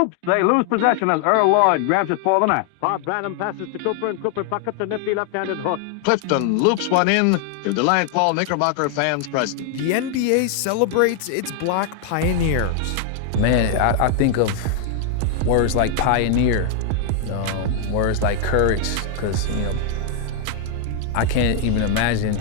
Oops, they lose possession as Earl Lloyd grabs it for the net. Bob Branham passes to Cooper, and Cooper buckets a nifty left-handed hook. Clifton loops one in to delight all Knickerbocker fans present. The NBA celebrates its black pioneers. Man, I think of words like pioneer, words like courage, because, I can't even imagine,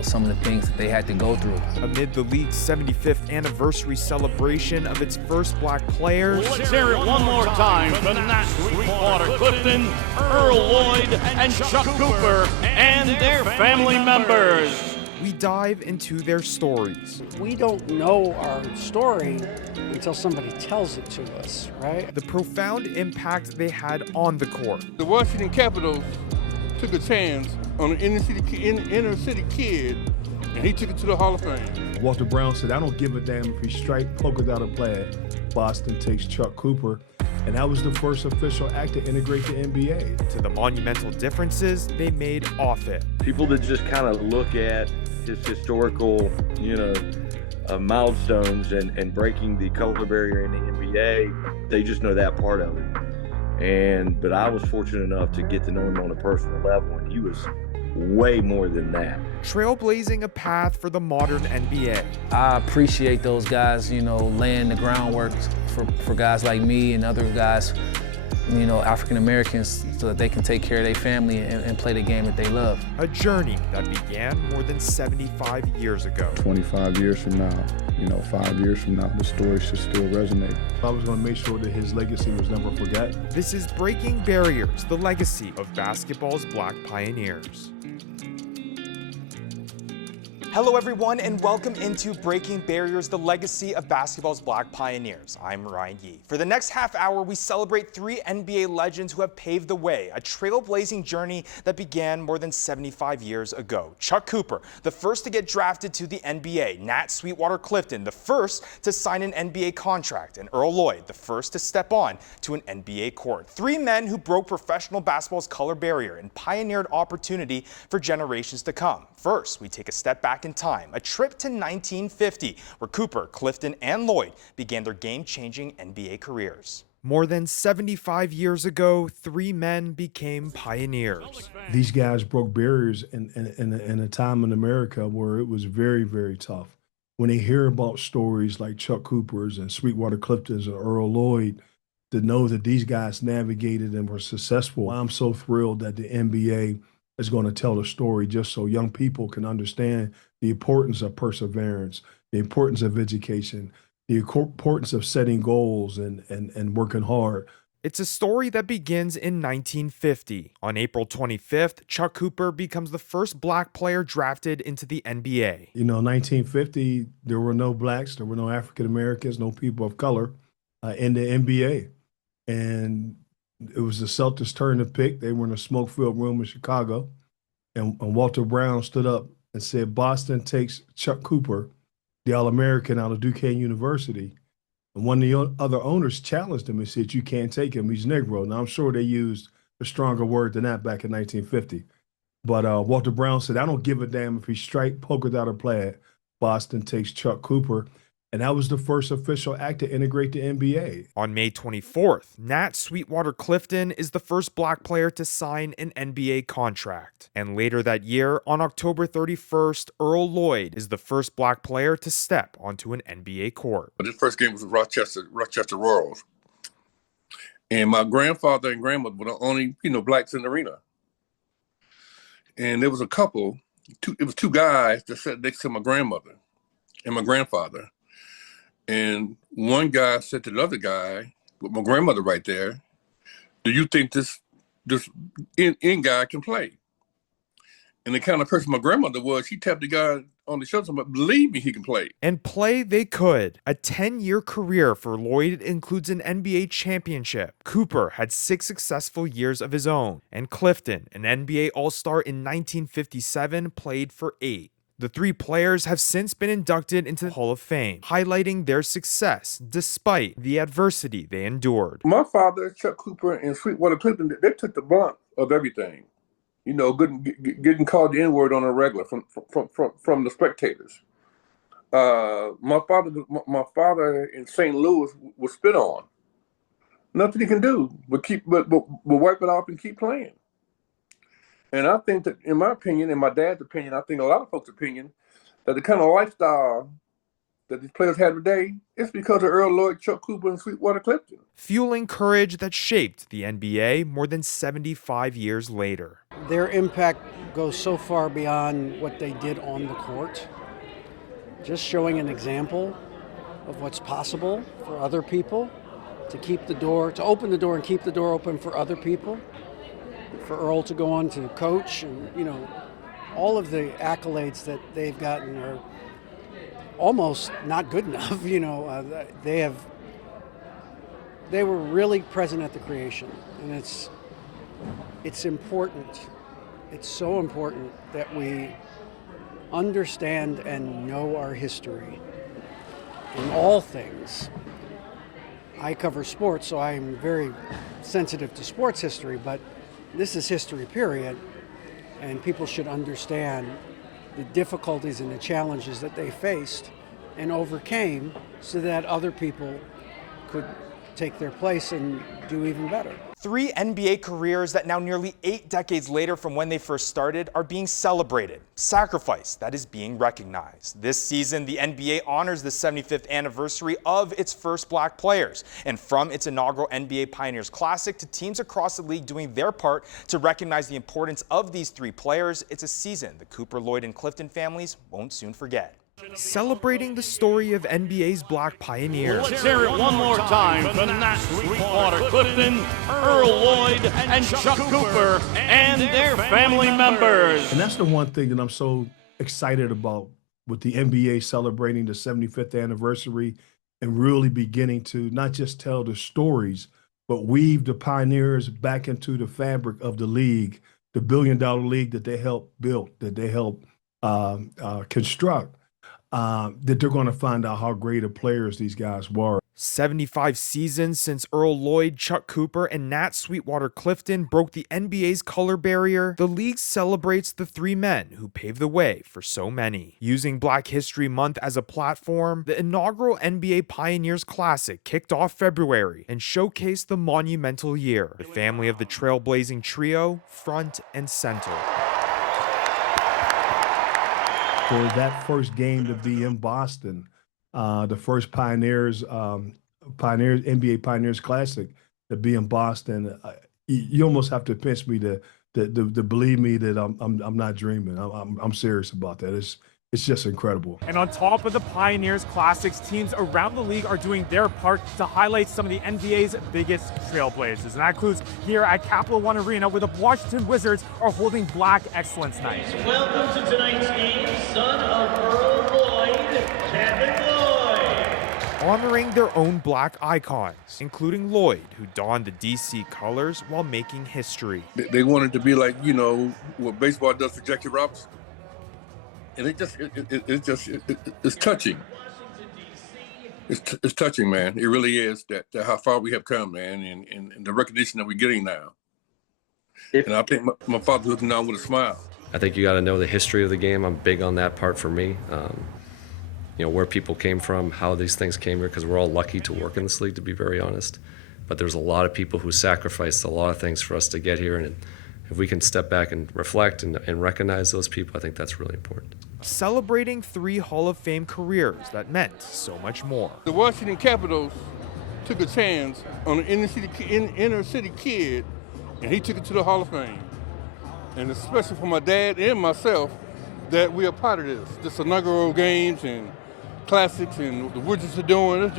some of the things that they had to go through. Amid the league's 75th anniversary celebration of its first black players. Let's hear it one more time for Nat Sweetwater Clifton, Earl Lloyd, and Chuck Cooper, and their family members. We dive into their stories. We don't know our story until somebody tells it to us, right? The profound impact they had on the court. The Washington Capitals took a chance on an inner city kid, and he took it to the Hall of Fame. Walter Brown said, "I don't give a damn if he strike polka dot or plaid." Boston takes Chuck Cooper, and that was the first official act to integrate the NBA. To the monumental differences they made off it. People that just kind of look at his historical, milestones and breaking the color barrier in the NBA, they just know that part of it. But I was fortunate enough to get to know him on a personal level, and he was way more than that. Trailblazing a path for the modern NBA. I appreciate those guys, laying the groundwork for guys like me and other guys, African Americans, so that they can take care of their family and play the game that they love. A journey that began more than 75 years ago. 25 years from now, 5 years from now, the story should still resonate. I was going to make sure that his legacy was never forgotten. This is Breaking Barriers, the legacy of basketball's black pioneers. Hello everyone, and welcome into Breaking Barriers, the legacy of basketball's black pioneers. I'm Ryan Yee. For the next half hour, we celebrate 3 NBA legends who have paved the way, a trailblazing journey that began more than 75 years ago. Chuck Cooper, the first to get drafted to the NBA. Nat Sweetwater Clifton, the first to sign an NBA contract. And Earl Lloyd, the first to step on to an NBA court. 3 men who broke professional basketball's color barrier and pioneered opportunity for generations to come. First, we take a step back in time, a trip to 1950, where Cooper, Clifton, and Lloyd began their game-changing NBA careers. More than 75 years ago, 3 men became pioneers. These guys broke barriers in a time in America where it was very, very tough. When they hear about stories like Chuck Cooper's and Sweetwater Clifton's and Earl Lloyd, to know that these guys navigated and were successful, I'm so thrilled that the NBA is going to tell the story just so young people can understand the importance of perseverance, the importance of education, the importance of setting goals and working hard. It's a story that begins in 1950. On April 25th, Chuck Cooper becomes the first black player drafted into the NBA. 1950, there were no blacks, there were no African Americans, no people of color in the NBA. And it was the Celtics' turn to pick. They were in a smoke-filled room in Chicago. And Walter Brown stood up and said, "Boston takes Chuck Cooper, the All-American out of Duquesne University." And one of the other owners challenged him and said, "You can't take him. He's Negro." Now, I'm sure they used a stronger word than that back in 1950. But Walter Brown said, "I don't give a damn if he strike polka dot or plaid. Boston takes Chuck Cooper." And that was the first official act to integrate the NBA. On May 24th, Nat Sweetwater Clifton is the first black player to sign an NBA contract. And later that year, on October 31st, Earl Lloyd is the first black player to step onto an NBA court. This first game was Rochester Royals. And my grandfather and grandmother were the only, blacks in the arena. And there was a couple, it was 2 guys that sat next to my grandmother and my grandfather. And one guy said to the other guy, with my grandmother right there, "Do you think this in guy can play?" And the kind of person my grandmother was, she tapped the guy on the shoulder, but believe me, he can play. And play they could. A 10-year career for Lloyd includes an NBA championship. Cooper had 6 successful years of his own. And Clifton, an NBA All-Star in 1957, played for 8. The 3 players have since been inducted into the Hall of Fame, highlighting their success despite the adversity they endured. My father, Chuck Cooper, and Sweetwater Clifton, they took the brunt of everything. Getting called the N-word on a regular from the spectators. My father in St. Louis was spit on. Nothing he can do but wipe it off and keep playing. And I think that, in my opinion, in my dad's opinion, I think a lot of folks' opinion, that the kind of lifestyle that these players have today, it's because of Earl Lloyd, Chuck Cooper, and Sweetwater Clifton. Fueling courage that shaped the NBA more than 75 years later. Their impact goes so far beyond what they did on the court. Just showing an example of what's possible for other people, to open the door and keep the door open for other people, for Earl to go on to coach, and all of the accolades that they've gotten are almost not good enough. They were really present at the creation, and it's important. It's so important that we understand and know our history in all things. I cover sports, so I'm very sensitive to sports history, but this is history, period, and people should understand the difficulties and the challenges that they faced and overcame so that other people could take their place and do even better. 3 NBA careers that now, nearly 8 decades later from when they first started, are being celebrated. Sacrifice that is being recognized. This season, the NBA honors the 75th anniversary of its first black players. And from its inaugural NBA Pioneers Classic to teams across the league doing their part to recognize the importance of these 3 players, it's a season the Cooper, Lloyd, and Clifton families won't soon forget. Celebrating the story of NBA's black pioneers. Let's hear it one more time for Nat Sweetwater Clifton, Earl Lloyd, and Chuck Cooper, and their family members. And that's the one thing that I'm so excited about, with the NBA celebrating the 75th anniversary and really beginning to not just tell the stories, but weave the pioneers back into the fabric of the league, the billion-dollar league that they helped build, that they helped construct. That they're going to find out how great of players these guys were. 75 seasons since Earl Lloyd, Chuck Cooper, and Nat Sweetwater Clifton broke the NBA's color barrier, the league celebrates the 3 men who paved the way for so many. Using Black History Month as a platform, the inaugural NBA Pioneers Classic kicked off February and showcased the monumental year. The family of the trailblazing trio, front and center. For that first game to be in Boston, the first NBA Pioneers Classic to be in Boston, you almost have to pinch me to believe me that I'm not dreaming. I'm serious about that. It's just incredible. And on top of the Pioneers Classics, teams around the league are doing their part to highlight some of the NBA's biggest trailblazers. And that includes here at Capital One Arena, where the Washington Wizards are holding Black Excellence Night. Welcome to tonight's game, son of Earl Lloyd, Kevin Lloyd. Honoring their own black icons, including Lloyd, who donned the DC colors while making history. They wanted to be like, what baseball does for Jackie Robinson. And it's touching. It's touching, man. It really is that how far we have come, man, and the recognition that we're getting now. And I think my father's looking down with a smile. I think you got to know the history of the game. I'm big on that part for me. Where people came from, how these things came here, because we're all lucky to work in this league, to be very honest. But there's a lot of people who sacrificed a lot of things for us to get here, and if we can step back and reflect and recognize those people, I think that's really important. Celebrating 3 Hall of Fame careers that meant so much more. The Washington Capitals took a chance on an inner city kid, and he took it to the Hall of Fame. And it's special for my dad and myself that we are part of this inaugural games and classics, and the Wizards are doing.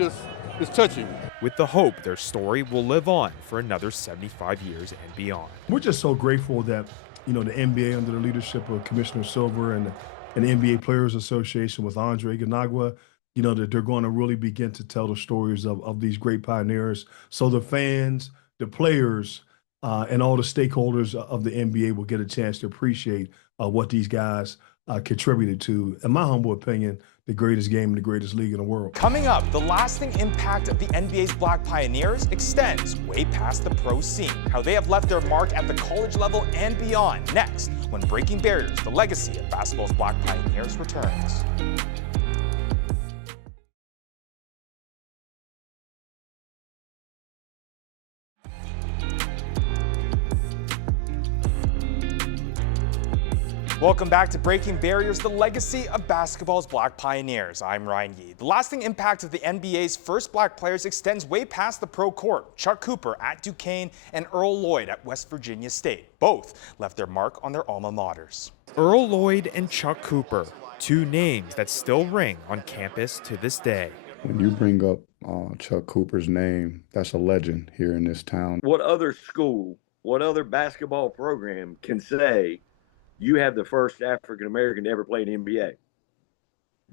It's touching. With the hope their story will live on for another 75 years and beyond. We're just so grateful that, the NBA, under the leadership of Commissioner Silver and the NBA Players Association with Andre Iguodala, that they're going to really begin to tell the stories of these great pioneers. So the fans, the players, and all the stakeholders of the NBA will get a chance to appreciate what these guys contributed to, in my humble opinion, the greatest game in the greatest league in the world. Coming up, the lasting impact of the NBA's Black Pioneers extends way past the pro scene. How they have left their mark at the college level and beyond. Next, when Breaking Barriers, the legacy of basketball's Black Pioneers returns. Welcome back to Breaking Barriers, the legacy of basketball's Black pioneers. I'm Ryan Yee. The lasting impact of the NBA's first Black players extends way past the pro court. Chuck Cooper at Duquesne and Earl Lloyd at West Virginia State. Both left their mark on their alma maters. Earl Lloyd and Chuck Cooper, two names that still ring on campus to this day. When you bring up Chuck Cooper's name, that's a legend here in this town. What other school, what other basketball program can say you have the first African-American to ever play in the NBA?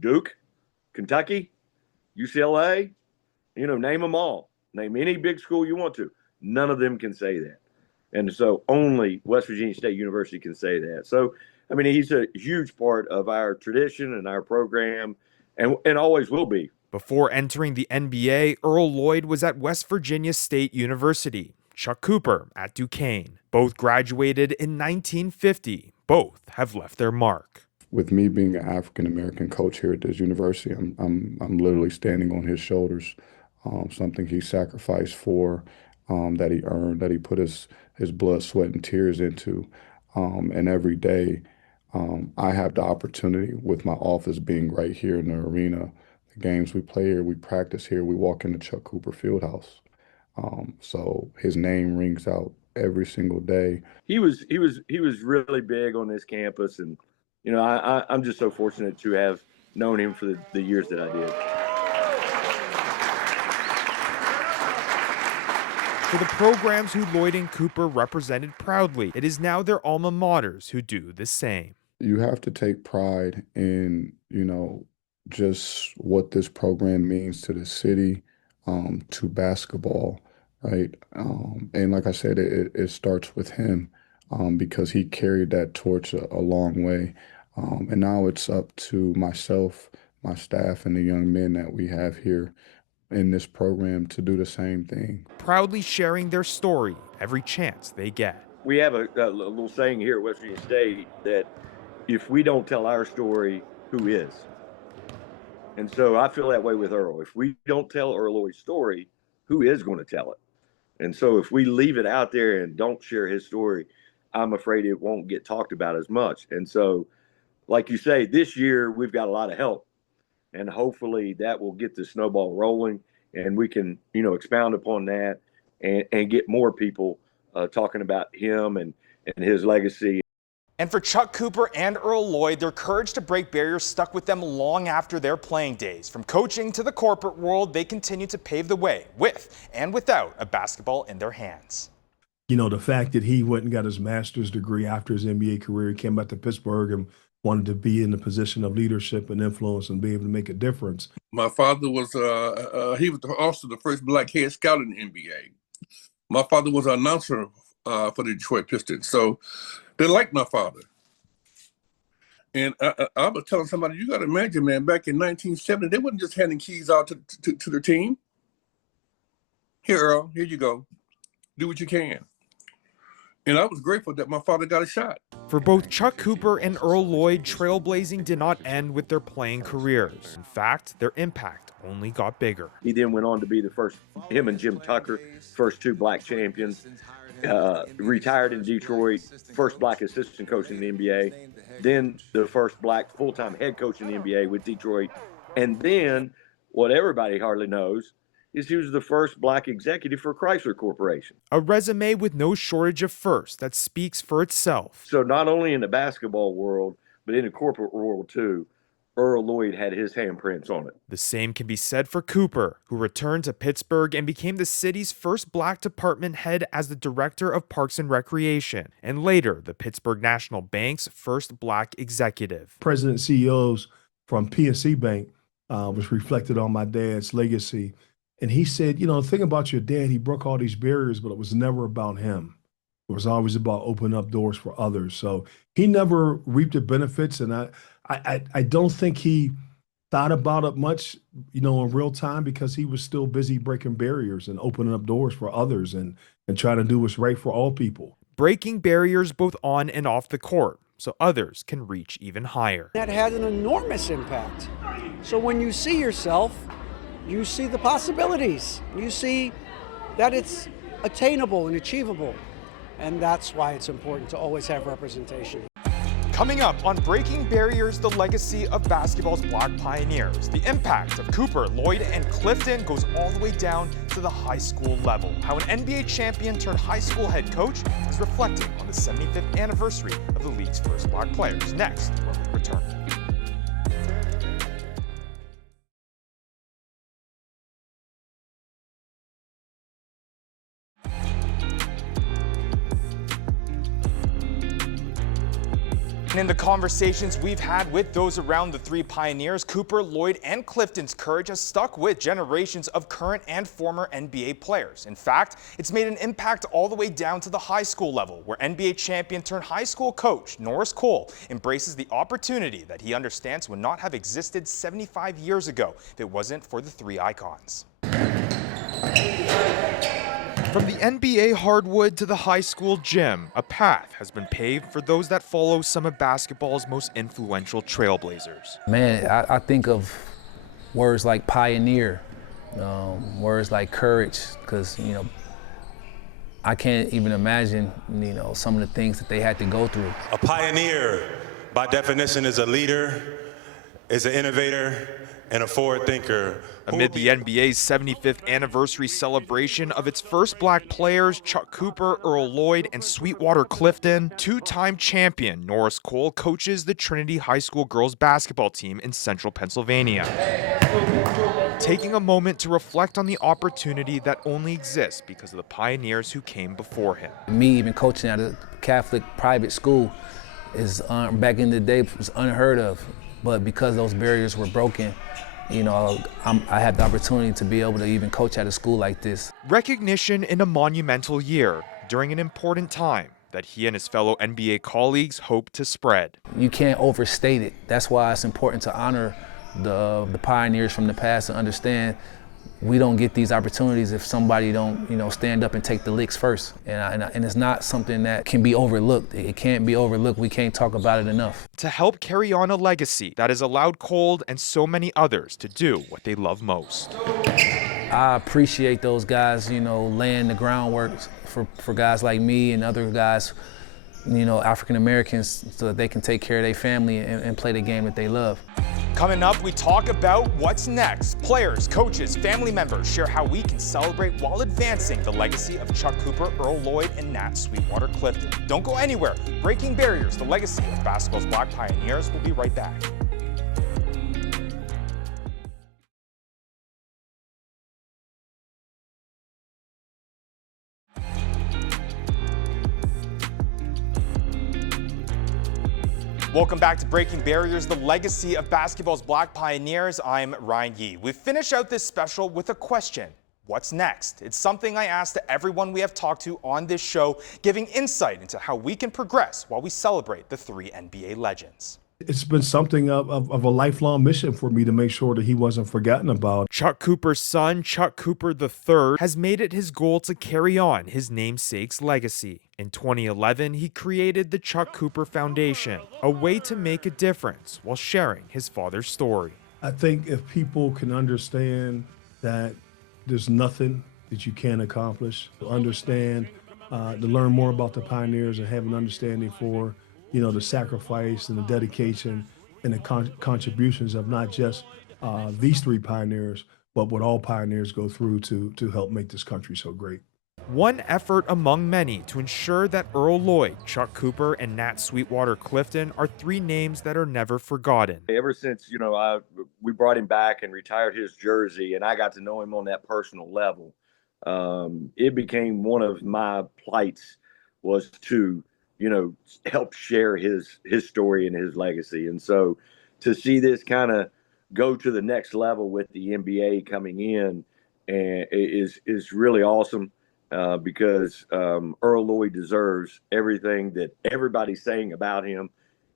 Duke, Kentucky, UCLA, name them all. Name any big school you want to. None of them can say that. And so only West Virginia State University can say that. So, he's a huge part of our tradition and our program and always will be. Before entering the NBA, Earl Lloyd was at West Virginia State University. Chuck Cooper at Duquesne. Both graduated in 1950. Both have left their mark. With me being an African-American coach here at this university, I'm literally standing on his shoulders, something he sacrificed for, that he earned, that he put his blood, sweat, and tears into. And every day, I have the opportunity, with my office being right here in the arena, the games we play here, we practice here, we walk into Chuck Cooper Fieldhouse. So his name rings out every single day. He was really big on this campus, and I'm just so fortunate to have known him for the years that I did. For the programs who Lloyd and Cooper represented proudly, it is now their alma maters who do the same. You have to take pride in, just what this program means to the city, to basketball, right? And like I said, it starts with him, because he carried that torch a long way. And now it's up to myself, my staff, and the young men that we have here in this program to do the same thing. Proudly sharing their story every chance they get. We have a little saying here at West Virginia State that if we don't tell our story, who is? And so I feel that way with Earl. If we don't tell Earl Lloyd's story, who is going to tell it? And so if we leave it out there and don't share his story, I'm afraid it won't get talked about as much. And so, like you say, this year we've got a lot of help. And hopefully that will get the snowball rolling, and we can, expound upon that and get more people talking about him and his legacy. And for Chuck Cooper and Earl Lloyd, their courage to break barriers stuck with them long after their playing days. From coaching to the corporate world, they continue to pave the way with and without a basketball in their hands. The fact that he went and got his master's degree after his NBA career, he came back to Pittsburgh and wanted to be in the position of leadership and influence and be able to make a difference. My father was, he was also the first Black head scout in the NBA. My father was an announcer for the Detroit Pistons. So they liked my father. And I was telling somebody, you got to imagine, man, back in 1970, they wasn't just handing keys out to the team. Here, Earl, here you go. Do what you can. And I was grateful that my father got a shot. For both Chuck Cooper and Earl Lloyd, trailblazing did not end with their playing careers. In fact, their impact only got bigger. He then went on to be the first, him and Jim Tucker, first two Black champions. Retired in Detroit, first Black assistant coach in the NBA, then the first Black full-time head coach in the NBA with Detroit, and then what everybody hardly knows is he was the first Black executive for Chrysler Corporation. A resume with no shortage of firsts that speaks for itself. So not only in the basketball world, but in the corporate world too, Earl Lloyd had his handprints on it. The same can be said for Cooper, who returned to Pittsburgh and became the city's first Black department head as the director of Parks and Recreation, and later the Pittsburgh National Bank's first Black executive. President and CEOs from PNC Bank was reflected on my dad's legacy. And he said, the thing about your dad, he broke all these barriers, but it was never about him. It was always about opening up doors for others. So he never reaped the benefits. And I don't think he thought about it much, in real time, because he was still busy breaking barriers and opening up doors for others and trying to do what's right for all people. Breaking barriers both on and off the court so others can reach even higher. That had an enormous impact. So when you see yourself, you see the possibilities. You see that it's attainable and achievable. And that's why it's important to always have representation. Coming up on Breaking Barriers, the legacy of basketball's Black pioneers. The impact of Cooper, Lloyd, and Clifton goes all the way down to the high school level. How an NBA champion turned high school head coach is reflecting on the 75th anniversary of the league's first Black players. Next, when we return. And in the conversations we've had with those around the three pioneers, Cooper, Lloyd, and Clifton's courage has stuck with generations of current and former NBA players. In fact, it's made an impact all the way down to the high school level, where NBA champion turned high school coach Norris Cole embraces the opportunity that he understands would not have existed 75 years ago if it wasn't for the three icons. From the NBA hardwood to the high school gym, a path has been paved for those that follow some of basketball's most influential trailblazers. Man, I think of words like pioneer, words like courage, because, I can't even imagine, some of the things that they had to go through. A pioneer, by definition, is a leader, is an innovator, and a forward thinker. Amid the NBA's 75th anniversary celebration of its first Black players, Chuck Cooper, Earl Lloyd, and Sweetwater Clifton, two-time champion Norris Cole coaches the Trinity High School girls basketball team in central Pennsylvania. Taking a moment to reflect on the opportunity that only exists because of the pioneers who came before him. Me even coaching at a Catholic private school is, back in the day, was unheard of. But because those barriers were broken, I had the opportunity to be able to even coach at a school like this. Recognition in a monumental year during an important time that he and his fellow NBA colleagues hope to spread. You can't overstate it. That's why it's important to honor the pioneers from the past and understand we don't get these opportunities if somebody don't, stand up and take the licks first. And it's not something that can be overlooked. It can't be overlooked. We can't talk about it enough. To help carry on a legacy that has allowed Cole and so many others to do what they love most. I appreciate those guys, laying the groundwork for guys like me and other guys, African Americans, so that they can take care of their family and play the game that they love. Coming up, we talk about what's next. Players, coaches, family members share how we can celebrate while advancing the legacy of Chuck Cooper, Earl Lloyd, and Nat Sweetwater Clifton. Don't go anywhere. Breaking Barriers, the legacy of basketball's Black pioneers. We'll be right back. Welcome back to Breaking Barriers, the legacy of basketball's Black pioneers. I'm Ryan Yee. We finish out this special with a question. What's next? It's something I ask to everyone we have talked to on this show, giving insight into how we can progress while we celebrate the three NBA legends. It's been something of a lifelong mission for me to make sure that he wasn't forgotten about. Chuck Cooper's son, Chuck Cooper III, has made it his goal to carry on his namesake's legacy. In 2011, he created the Chuck Cooper Foundation, a way to make a difference while sharing his father's story. I think if people can understand that there's nothing that you can't accomplish, to understand, to learn more about the pioneers and have an understanding for the sacrifice and the dedication and the contributions of not just these three pioneers, but what all pioneers go through to help make this country so great. One effort among many to ensure that Earl Lloyd, Chuck Cooper, and Nat Sweetwater Clifton are three names that are never forgotten. Ever since, we brought him back and retired his jersey, and I got to know him on that personal level, it became one of my plights was to help share his story and his legacy. And so to see this kind of go to the next level with the NBA coming in is really awesome because Earl Lloyd deserves everything that everybody's saying about him.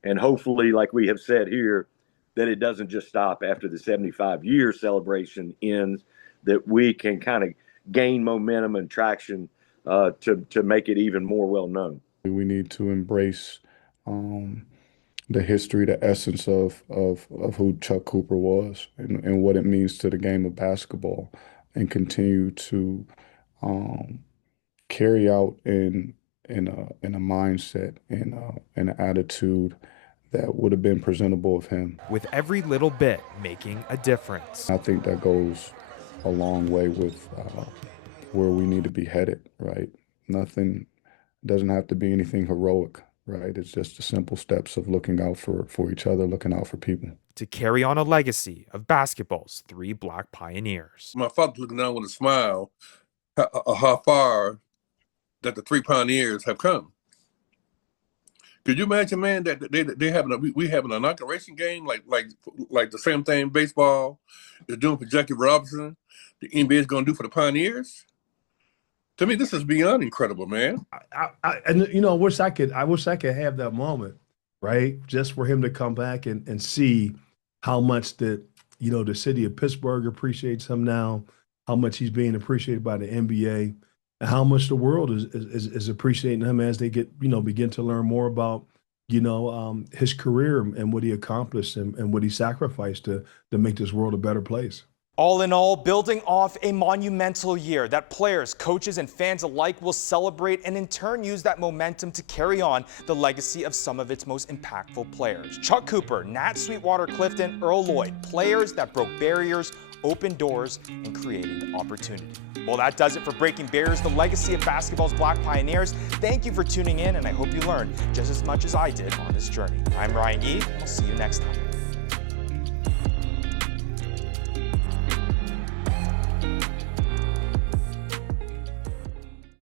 And hopefully, like we have said here, that it doesn't just stop after the 75-year celebration ends, that we can kind of gain momentum and traction to make it even more well known. We need to embrace the history, the essence of who Chuck Cooper was and what it means to the game of basketball, and continue to carry out in a mindset and an attitude that would have been presentable of him. With every little bit making a difference. I think that goes a long way with where we need to be headed, right? Nothing, doesn't have to be anything heroic, right? It's just the simple steps of looking out for each other, looking out for people. To carry on a legacy of basketball's three Black pioneers. My father's looking down with a smile, how far that the three pioneers have come. Could you imagine, man, that they having we having an inauguration game like the same thing baseball is doing for Jackie Robinson, the NBA is going to do for the Pioneers? To me, this is beyond incredible, man. And you know, I wish I could have that moment, right? Just for him to come back and see how much the city of Pittsburgh appreciates him now, how much he's being appreciated by the NBA, and how much the world is appreciating him as they begin to learn more about his career and what he accomplished and what he sacrificed to make this world a better place. All in all, building off a monumental year that players, coaches, and fans alike will celebrate and in turn use that momentum to carry on the legacy of some of its most impactful players. Chuck Cooper, Nat Sweetwater Clifton, Earl Lloyd, players that broke barriers, opened doors, and created opportunity. Well, that does it for Breaking Barriers, the legacy of basketball's Black pioneers. Thank you for tuning in, and I hope you learned just as much as I did on this journey. I'm Ryan Yee. I'll see you next time.